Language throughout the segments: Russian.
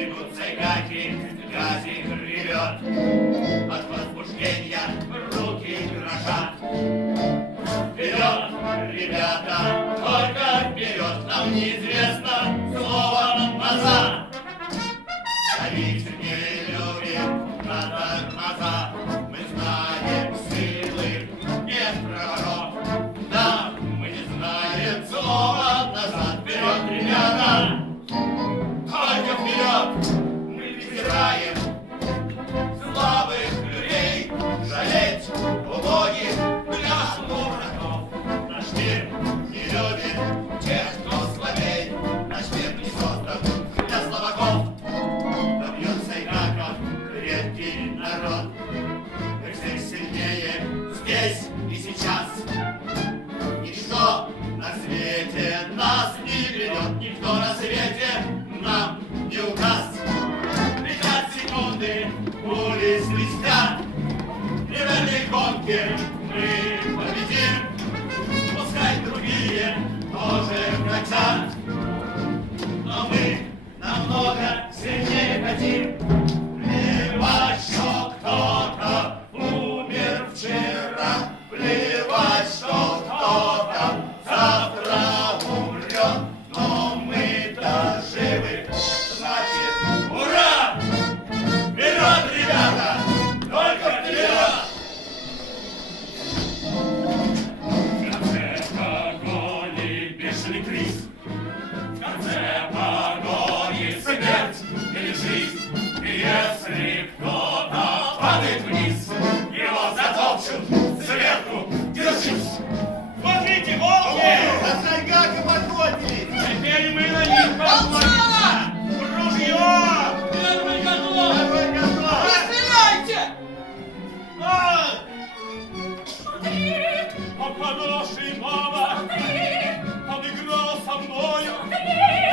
бегут зайгаки, газик ревет. От возбуждения руки дрожат. Вперед, ребята, только вперед, нам неизвестно слово назад. Давить не любим на тормоза, мы знаем силы без проворот. Да, мы не знаем слова назад. Вперед, ребята, только вперед, мы презираем слабых людей, жалеть убогих, пляшем у врагов. Наш мир не любит тех, кто слабей, наш мир не создан для слабаков. Добьется и как крепкий народ, как здесь сильнее, здесь и сейчас. Ничто на свете нас не ведет, никто на свете нам не указ. Летят секунды, пули свистят, и в этой гонке мы победим. Пускай другие тоже хотят, но мы намного сильнее хотим. Плевать, что кто-то умер вчера, плевать, что кто-то завтра умрет, но мы-то живы, значит, ура! Вперед, ребята, только вперед! В конце погони бешеный крик, в конце погони смерть или жизнь. И если кто-то падает вниз, его затопчут сверху. Держись! Смотрите, волки! За Сайгаком охотились! Теперь мы на них позволимся! Ружье! Первый готов! Второй готов! Стреляйте! Смотри, Хороший мама! смотри, Обыграл со мною! смотри,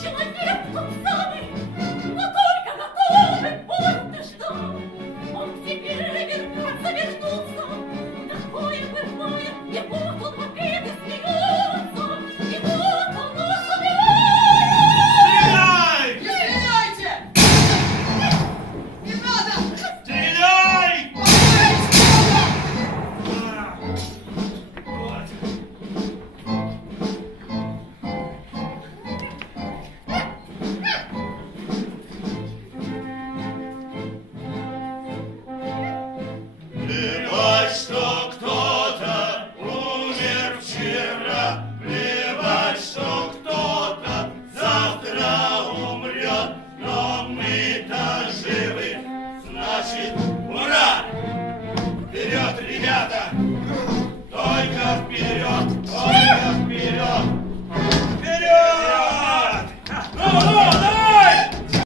человек тот самый, но только готовый, будь ты что, он к тебе вернется, вернется, такое бывает, и вот он в обиды смеется, и вот он нас убивает. Стреляй! Не стреляйте! Не надо! Стреляй! Помогайте! Плевать, что кто-то умер вчера, плевать, что кто-то завтра умрет, но мы-то живы, значит,